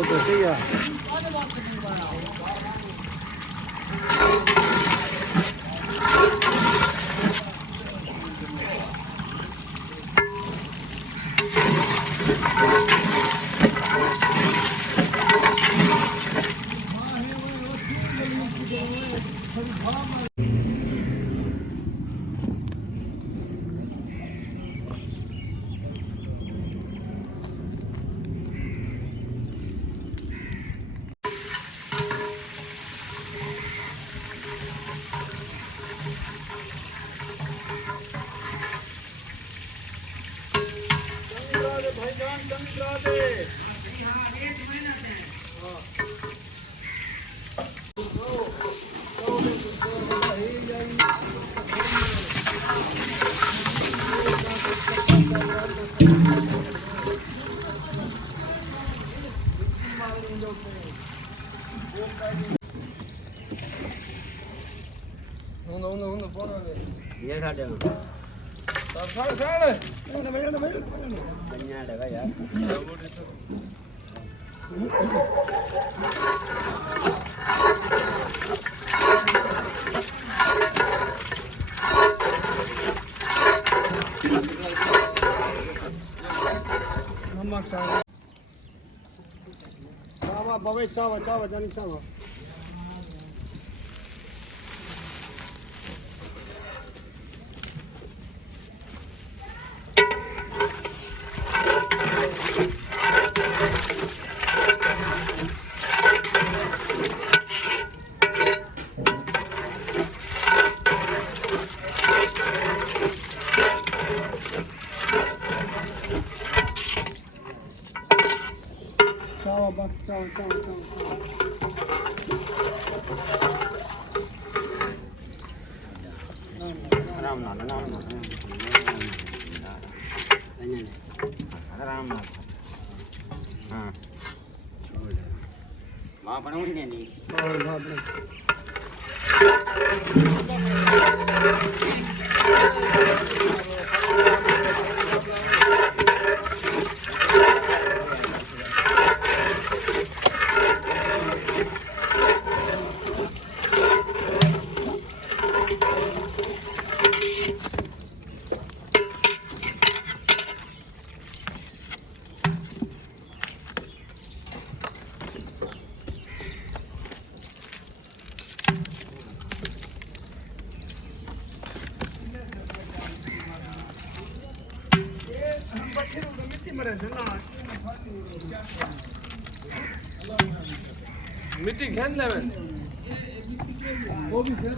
જાવ તો તૈયાર. ભાઈજાન ચંદ્રાદે Uno, ponle. Ya sale. Sale. Bañada, vaya. Namaak sawa. Sawa, bawa sawa, jangan sawa. Sawa bak, sawa. Ram. हाँ वहाँ पर उठ गए नहीं और बाप रे मिट्टी घेन लेवे वो भी घेन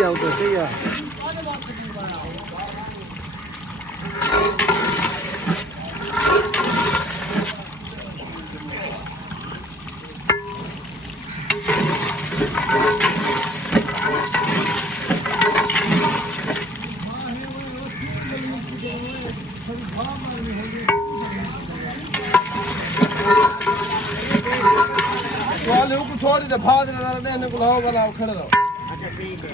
जाओ तो तैयार वाले को छोड़ दे भाग ना रहने को लाओ वाला खड़े रहो अच्छा ठीक है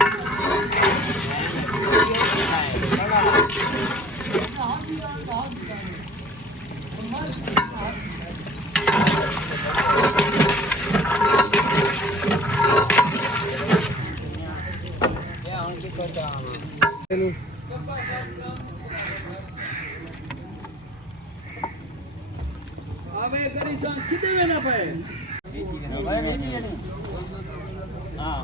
आवे करी चांस किते वे ना पे हाँ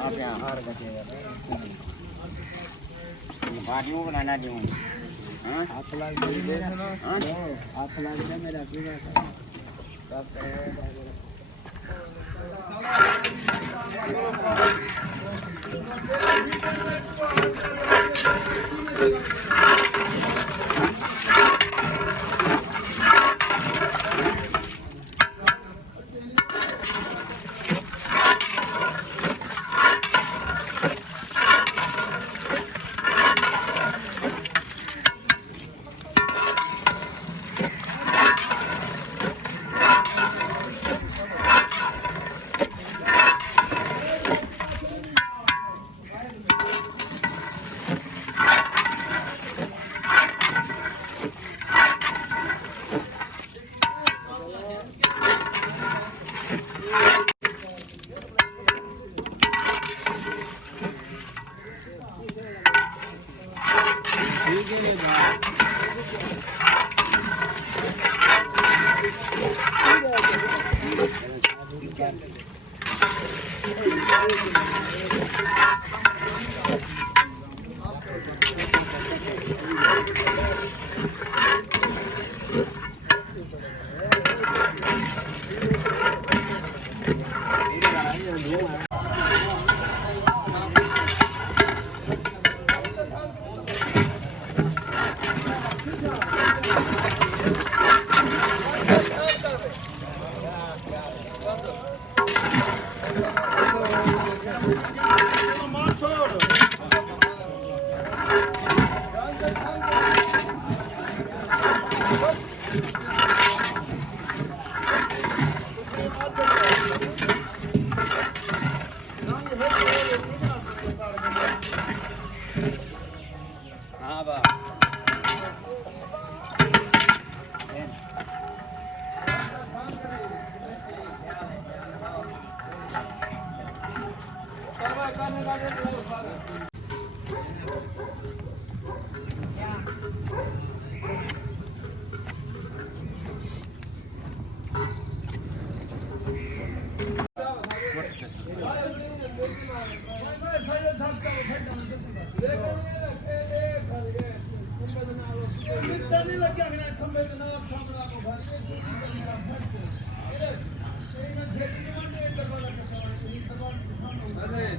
आप यहाँ हार बचेगा भाजियों बनाना दूँ हाँ हाथ लग गया मेरा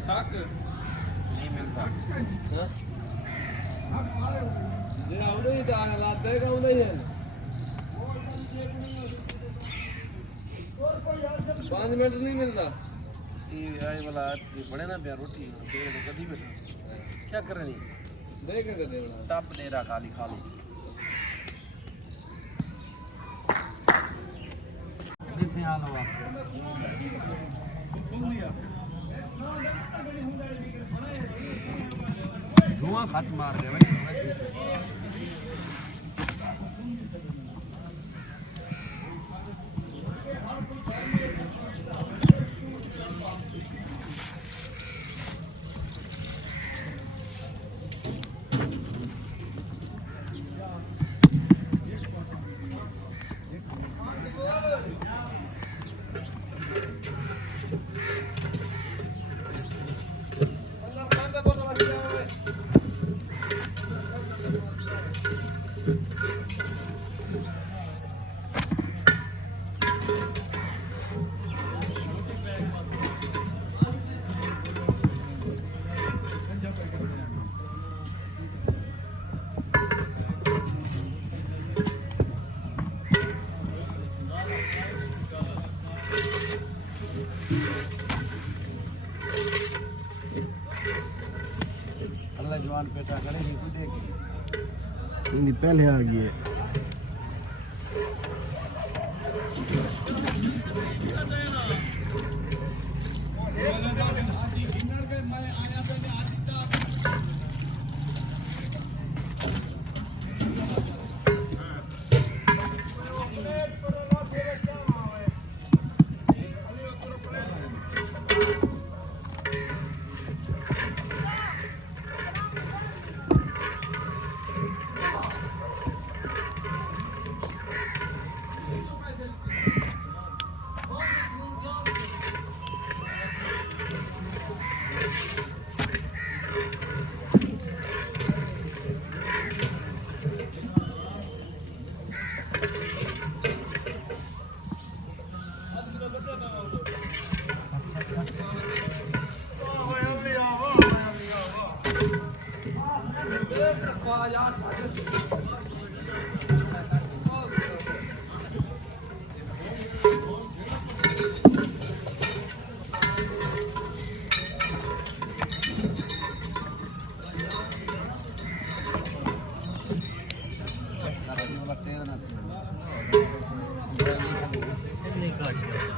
थक नहीं मिलता जेड़ा उड़े तो आने रात देगा उड़े है 5 मिनट नहीं मिलता ये आए वाला ये बड़े ना प्यार रोटी दे तो कभी बैठा क्या कर रही देख के दे टप दे रहा खाली खाली कैसे हाल हुआ धुआं खत मार गया भाई जवान पेटा करे नहीं कुछ देगी इनकी पहले आ गई है नहीं काट